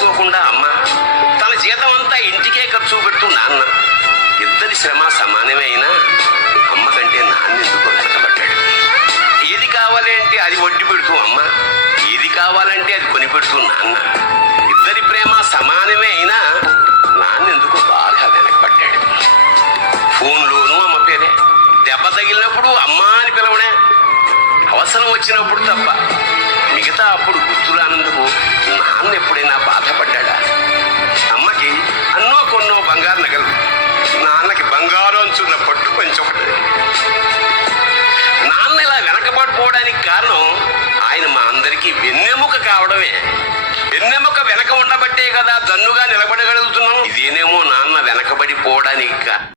చేసుకోకుండా అమ్మ, తన జీతం అంతా ఇంటికే ఖర్చు పెడుతూ నాన్న, ఇద్దరి శ్రమ సమానమే అయినా అమ్మ కంటే నాన్న ఎందుకో వెనకబడ్డాడు. ఏది కావాలి అంటే అది వడ్డీ పెడుతూ అమ్మ, ఏది కావాలంటే అది కొని పెడుతూ నాన్న, ఇద్దరి ప్రేమ సమానమే అయినా నాన్న ఎందుకో బాగా వెనకబడ్డాడు. ఫోన్లోనూ అమ్మ పేరే, దెబ్బ తగిలినప్పుడు అమ్మ అని పిలవడే, అవసరం వచ్చినప్పుడు తప్ప మిగతా అప్పుడు గుర్తురానందుకు నాన్న ఎప్పుడైనా బాధపడ్డా? అమ్మకి అన్నో కొన్నో బంగారు నగలు, నాన్నకి బంగారు అంచున్న పట్టు పంచి ఒకటి. నాన్న ఇలా వెనకబడిపోవడానికి కారణం ఆయన మా అందరికీ వెన్నెముక కావడమే. వెన్నెముక వెనక ఉండబట్టే కదా దన్నుగా నిలబడగలుగుతున్నాం. ఇదేనేమో నాన్న వెనకబడిపోవడానికి